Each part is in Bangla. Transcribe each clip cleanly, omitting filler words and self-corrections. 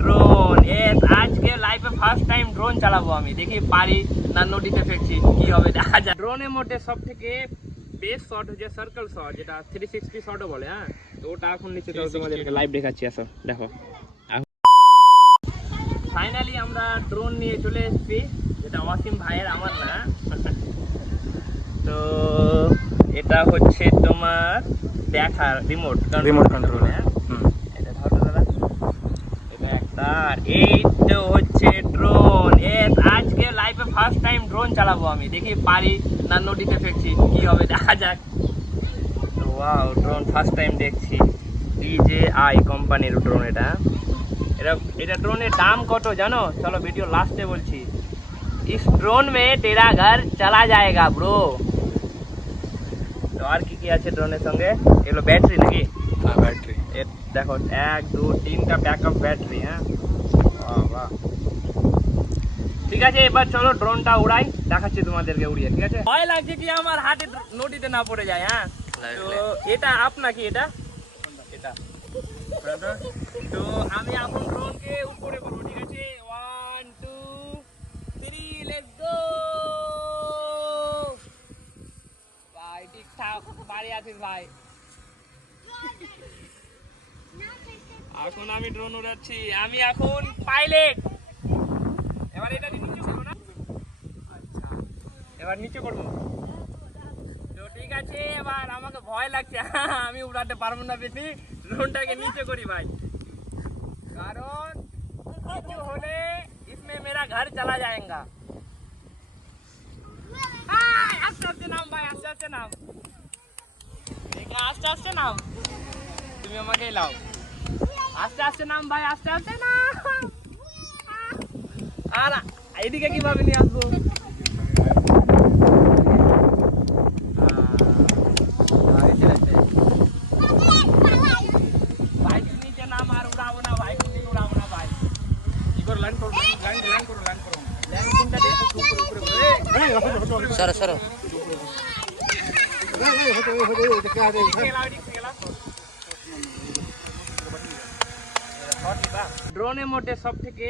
ড্রোন আজকে লাইফে ফার্স্ট টাইম ড্রোন চালাবো আমি, দেখি পারি না নদীতে ফেলছি কি হবে দেখা যায়। ড্রোনের মধ্যে সব থেকে বেস্ট শট হচ্ছে সার্কেল শট, যেটা 360 শটও বলে। হ্যাঁ, তো ওটা এখন নিচে তোমাদেরকে লাইভ দেখাচ্ছি, আসো দেখো। ফাইনালি আমরা ড্রোন নিয়ে চলে এসেছি, যেটা ওয়াসিম ভাইয়ের, আমার না। তো এটা হচ্ছে তোমার দেখার রিমোট কন্ট্রোল। হ্যাঁ, এটা ধরো দাদা, এটা একটা। এই তো হচ্ছে ড্রোন। আজকে লাইফে ফার্স্ট টাইম ড্রোন চালাবো আমি, দেখি পারি না নদীতে ফেলছি কি হবে দেখা যাক। তো ওয়াও, ড্রোন ফার্স্ট টাইম দেখছি। DJI কোম্পানির ড্রোন এটা। এটা ড্রোনের দাম কত জানো? চলো ভিডিও লাস্টে বলছি। इस ड्रोन में तेरा घर चला जाएगा ब्रो। তো আর কি কি আছে ড্রোনের সঙ্গে? এগুলো ব্যাটারি নাকি? হ্যাঁ, ব্যাটারি। দেখো 1 2 3টা ব্যাকআপ ব্যাটারি। হ্যাঁ, বাহ। ঠিক আছে, এবার চলো ড্রোনটা উড়াই, দেখাচ্ছি তোমাদেরকে উড়িয়ে। ঠিক আছে, ভয় লাগছে কি আমার হাতে নদীতে না পড়ে যায়। হ্যাঁ, তো এটা আপ নাকি? এটা তো আমি এখন ড্রোনকে উপরে করবো। ঠিক আছে, 1 2 3 লেটস গো। ভাই ঠিকঠাক বাড়ি আছিস ভাই? এখন আমি ড্রোন উড়াচ্ছি, আমি এখন পাইলট। এবার এটা নিচে করবো না? আচ্ছা, এবার নিচে করবো। তো ঠিক আছে, এবার আমাকে ভয় লাগছে, আমি উড়াতে পারবো না বেশি। ড্রোনটাকে নিচে করি ভাই, কারণ কিছু হলে इसमें मेरा घर चला जाएगा। আস্তে আস্তে নাম ভাই, আস্তে আস্তে নাম। দেখো, আস্তে আস্তে নাম, তুমি আমাকে লাও। আস্তে আস্তে নাম ভাই, আস্তে আস্তে নাম। আর এইদিকে কিভাবে নিয়ে আসবো? ভাই নিচে নাম, আর উড়াবো না ভাই, উড়াবো না ভাই। কি করে ল্যান্ড করো? ল্যান্ড করো। ল্যান্ড কোনটা দিয়ে? উপরে। সরো সরো। ড্রোনের মধ্যে সব থেকে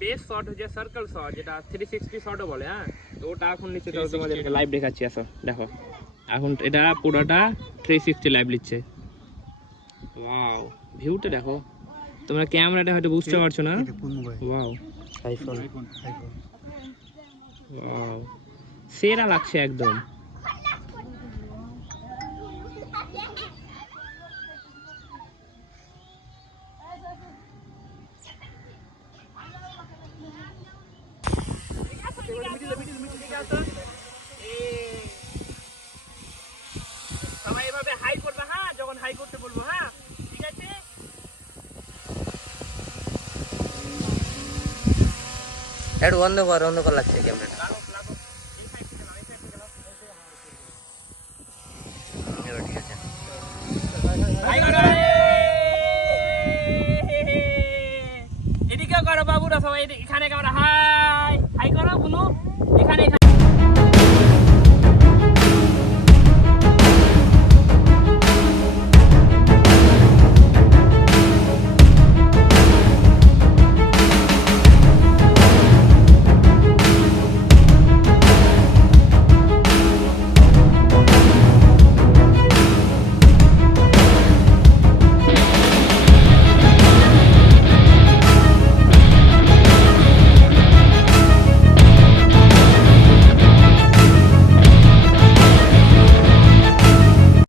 বেস্ট শট হচ্ছে সার্কেল শট, যেটা 360 শটও বলে। হ্যাঁ, তো ওটা এখন নিচে তোমাদেরকে লাইভ দেখাচ্ছি, আসো দেখো। এখন এটা পুরোটা 360 লাইভ নিচ্ছে। ওয়াও, ভিউটা দেখো। তোমরা ক্যামেরাটা হয়তো বুঝতে পারছো না। Wow, iPhone. ওয়াও, সেরা লাগছে একদম। সবাই এভাবে হাই করবে, হ্যাঁ, যখন হাই করতে বলবো। হ্যাঁ, ঠিক আছে। একটু অন্ধকার লাগছে ক্যামেরাটা। ঠিক আছে, এদিকে করো বাবুরা, সবাই এখানে ক্যামেরা হাই হাই করো, বুনু এখানে।